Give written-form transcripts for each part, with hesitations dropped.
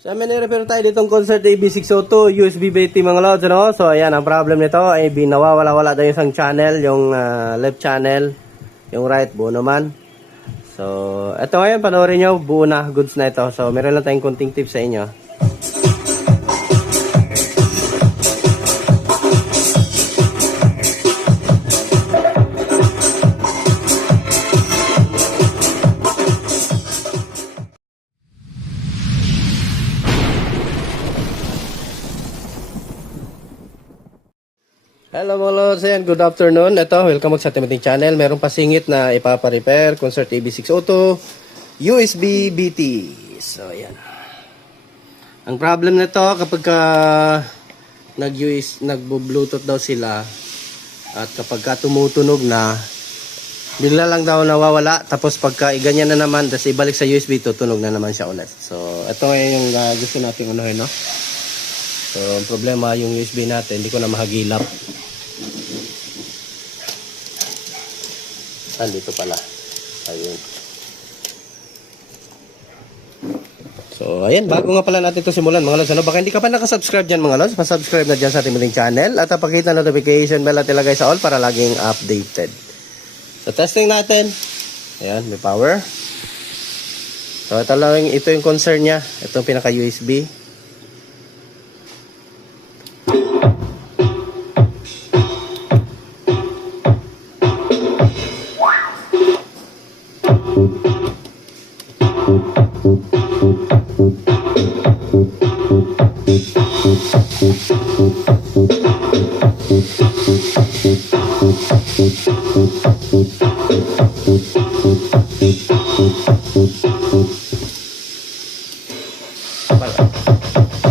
So, may nire-repair tayo ditong Concert AB602 USB BT mga lods, ano? So, ayan, ang problem nito ay nawawala-wala daw yung isang channel, yung left channel, yung right, buo naman. So, ito ngayon, panoorin nyo, buo na, goods na ito. So, meron lang tayong kunting tips sa inyo. Hello mga lods, and good afternoon. Ito, welcome sa ating channel. Meron pa singit na ipapa-repair, Concert AB602 USB BT. So, ayan. Ang problem nito kapag nagbo-bluetooth daw sila at kapag tumutunog na, bigla lang daw nawawala. Tapos pagka iganyan na naman, tapos ibalik sa USB, tutunog na naman siya ulit. So, ito yung gusto natin unahin, no? So, ang problema yung USB natin, hindi ko na mahagilap. Dito pala. Ayun. So, ayan. Bago nga pala natin ito simulan, mga lods. Ano, baka hindi ka pa nakasubscribe dyan, mga lods. Pa-subscribe na dyan sa ating muling channel. At pakita notification bell at ilagay sa all para laging updated. So, testing natin. Ayan, may power. So, ito yung concern niya. Ito yung pinaka-USB.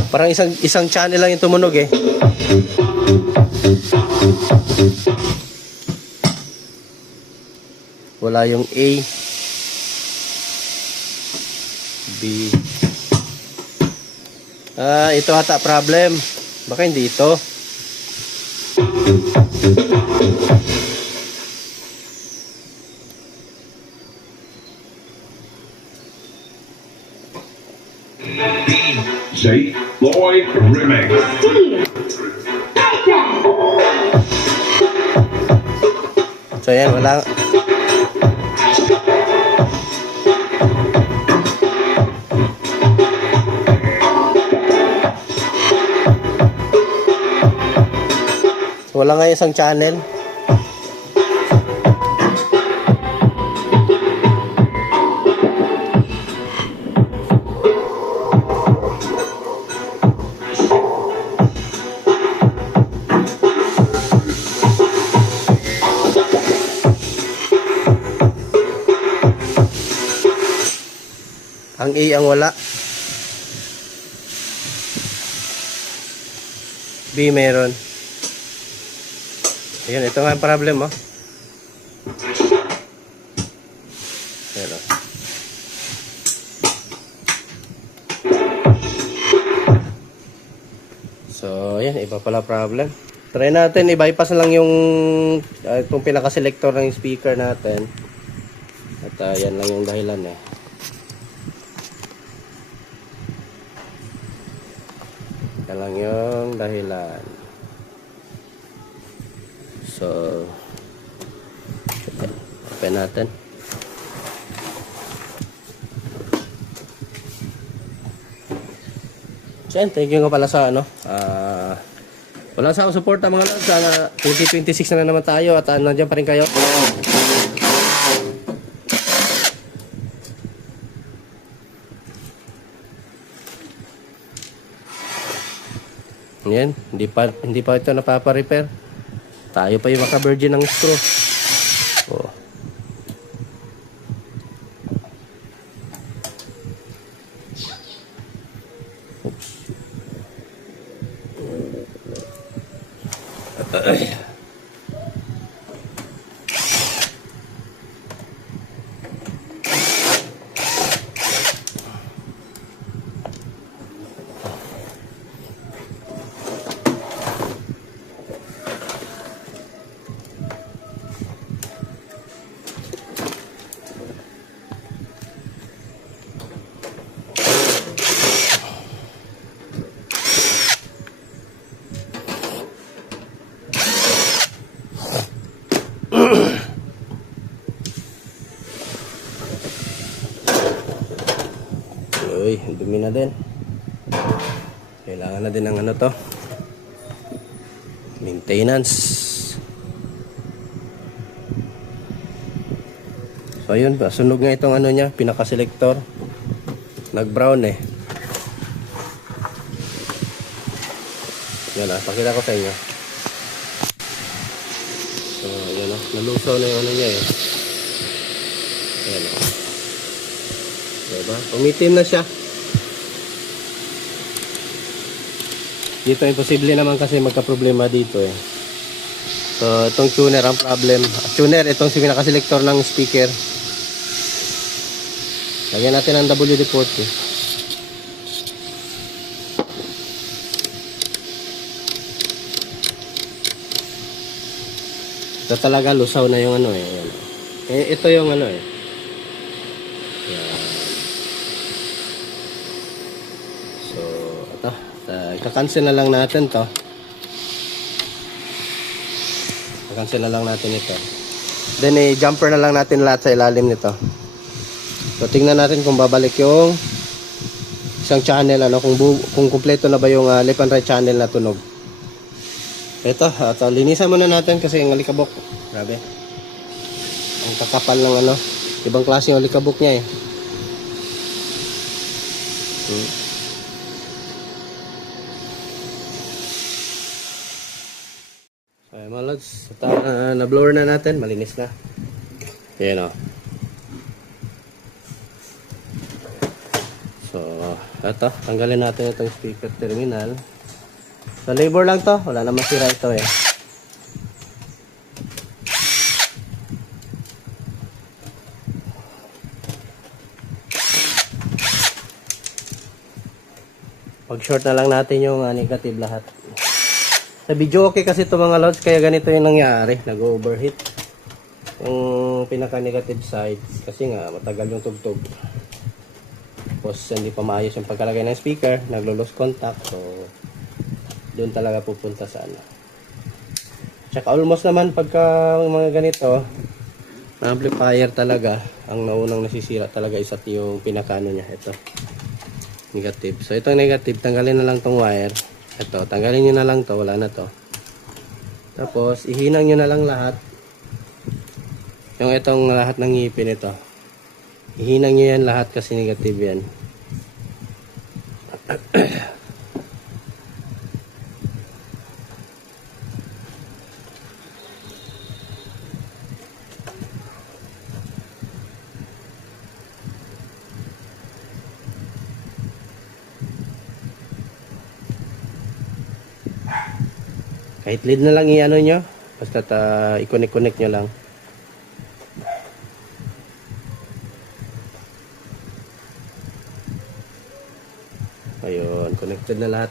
Parang isang channel lang yung tumunog eh. Wala yung A, B. Ito ata problem. Baka hindi ito. DJ Lloyd Remix. So yan, wala. Wala nga isang channel. Ang A ang wala. B meron. Ayan, ito nga ang problem, oh. Ayan, oh. So, ayan, iba pala problem. Try natin, i-bypass na lang yung itong pinaka-selector ng speaker natin. At yan lang yung dahilan, eh. Yan lang yung dahilan. So, open natin. So, thank you nga pala sa wala sa akong support mga lods. Sana 2026 na naman tayo at nandiyan pa rin kayo. Yan, hindi pa ito napapa-repair. Tayo pa yung maka-virgin ng screw. Oh. Oops. dumi na din. Kailangan na din ng ano to, maintenance. So ayun ba, sunog nga itong ano niya, pinaka-selector. Nag-brown eh. Yan pakita ko sa inyo. So yan nalusaw na yung ano niya eh. Yan diba? Umitim na siya. Dito imposible naman kasi magka-problema dito eh. So itong tuner ang problem. Tuner, itong si pinaka-selector ng speaker. Lagyan natin ang WD-40. Ito talaga lusaw na yung ano eh. Yan. Ito yung ano eh. Yan. So, ito. Ika-cancel na lang natin to. Ika-cancel na lang natin ito. Then, i-jumper na lang natin lahat sa ilalim nito. So, tingnan natin kung babalik yung isang channel, ano, kung kumpleto na ba yung left and right channel na tunog. Ito, linisan muna natin kasi yung alikabok. Grabe. Ang kakapal ng ano. Ibang klase yung alikabok niya eh. So, mga lods, na-blower na natin. Malinis na. Ayan o. So, ito, tanggalin natin itong speaker terminal. So, labor lang to. Wala naman sira ito eh. Pag-short na lang natin yung negative lahat. Sa video okay kasi ito mga lods, kaya ganito yung nangyari. Nag-overheat. Yung pinaka-negative side. Kasi nga, matagal yung tugtog. Tapos hindi pa maayos yung pagkalagay ng speaker, naglo-lose contact, so doon talaga pupunta sa ano. Tsaka almost naman pagka mga ganito, amplifier talaga, ang naunang nasisira talaga isat yung pinakano niya, ito. Negative. So itong negative, tanggalin na lang tong wire. Ito, tanggalin nyo na lang to, wala na to. Tapos ihinang nyo na lang lahat. Yung itong lahat ng ngipin ito. Ihinang nyo yan lahat kasi negative yan. Kahit lead na lang i-ano nyo. Basta i-connect nyo lang. Ayun, connected na lahat.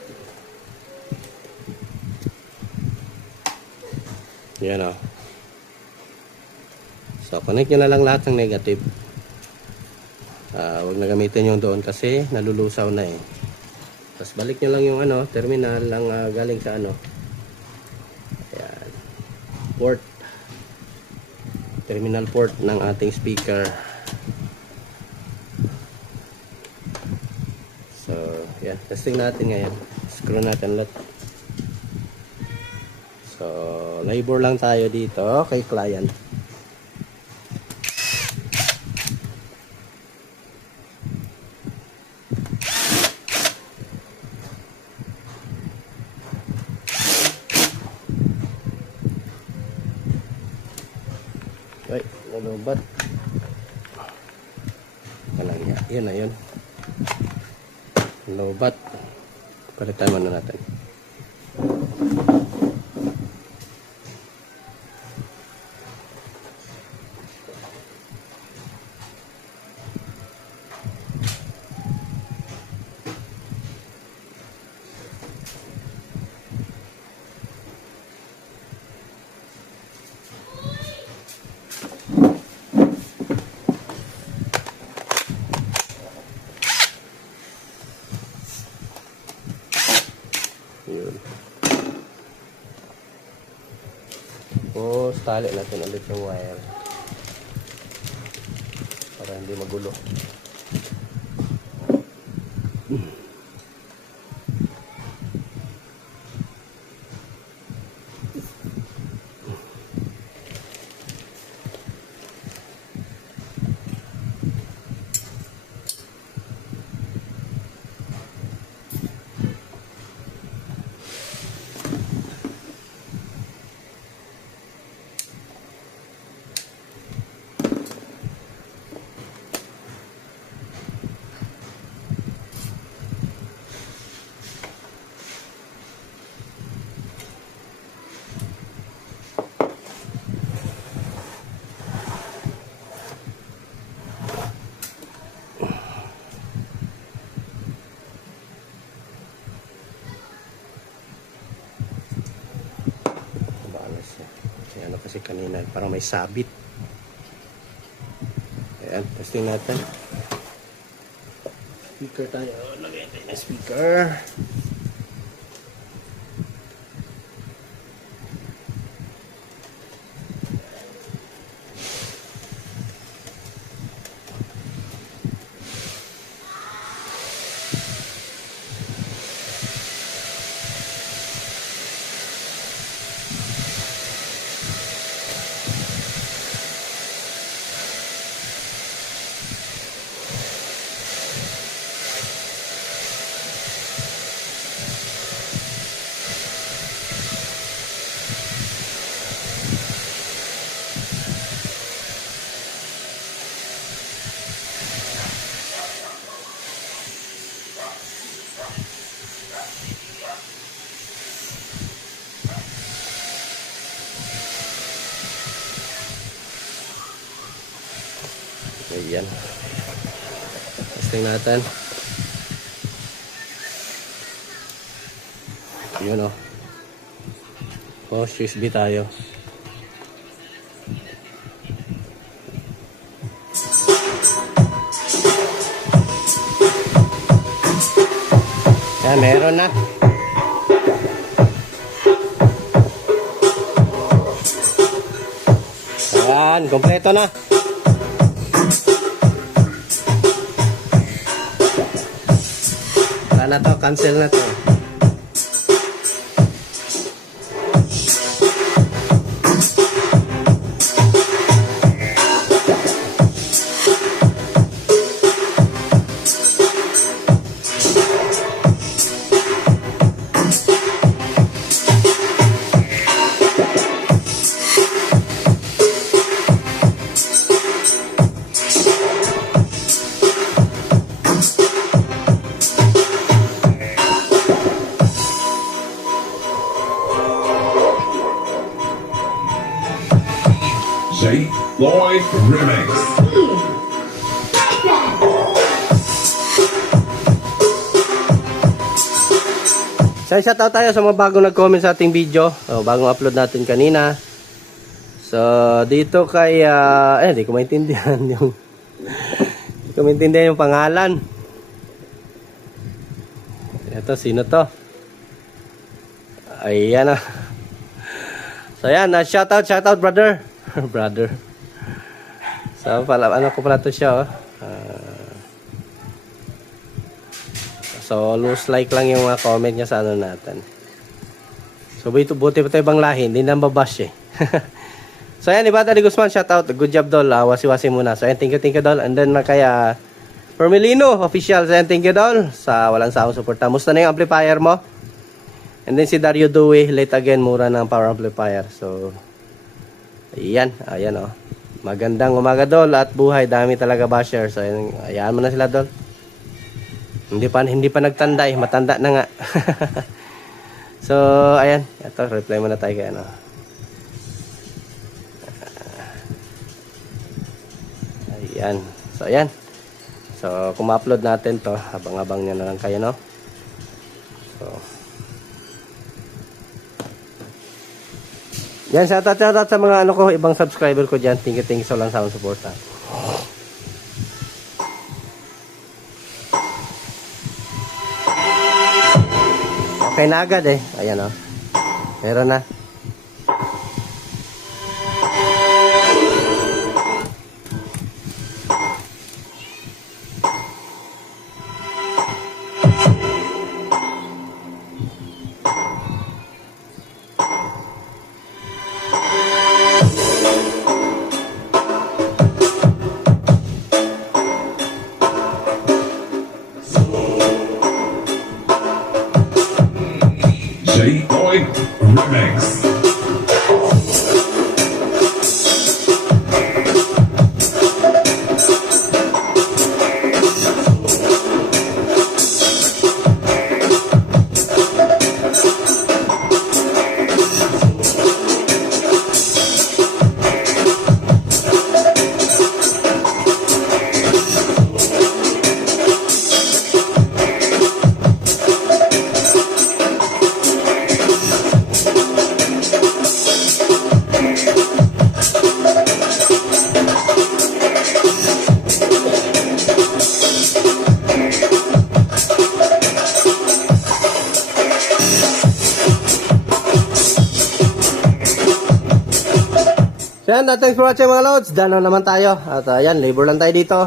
Yan o. So, connect nyo na lang lahat ng negative. Huwag na gamitin yung doon kasi nalulusaw na eh. Tapos balik nyo lang yung ano, terminal lang galing sa ano. Ayan. Port. Terminal port ng ating speaker. So, yan. Testing natin ngayon. Screw natin ulit. So, labor lang tayo dito kay client. Ay, nalubat. Walang yan. Yun na yun. Nalubat. Palitan muna natin. Yun. Tapos, tali natin ulit yung wire. Para hindi magulo. Ano kasi kanina parang may sabit. Ayan, testing natin. Speaker tayo. Lagay tayo na speaker. Ayan. Testing natin. Yun o. USB tayo. Ayan, meron na. Ayan, kompleto na. Wala na to, cancel na to. St. Lloyd Remix. So, shoutout tayo sa mga bagong nag-comment sa ating video. Bagong upload natin kanina. So, dito kay di ko maintindihan yung hindi ko maintindihan yung pangalan. Ito, sino to? Ayan na. So, ayan, shoutout brother. Brother. So, ano ko pala to siya, oh. So, loose like lang yung mga comment niya sa ano natin. So, buti pa tayo ibang lahi. Hindi na mababash eh. So, ayan, Ibata de Guzman, shoutout. Good job, Dol. Wasi-wasi muna. So, ayan, thank you, Dol. And then, kaya Permelino, official. So, ayan, thank you, Dol. Sa walang sawang suporta. Musta na yung amplifier mo? And then, si Dario Dewey, late again, mura ng power amplifier. So, ayan, oh. Magandang umaga, Dol, at buhay. Dami talaga basher. So, ayan mo na sila, Dol. Hindi pa nagtanda eh. Matanda na nga. So, ayan. Ito, reply muna tayo kay ano. Ayan. So, ayan. So, kung ma-upload natin to, abang-abang nyo na lang kayo, no? So, yan, shoutout sa mga ano ko, ibang subscriber ko dyan. Thank you so lang sa akong support, ha. Okay na agad eh. Ayan o. Meron na. Jay Lloyd Remix. So yan, thanks for watching mga lods. Dano naman tayo. At ayan, labor lang tayo dito.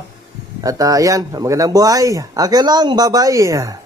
At ayan, magandang buhay. Okay lang, bye-bye.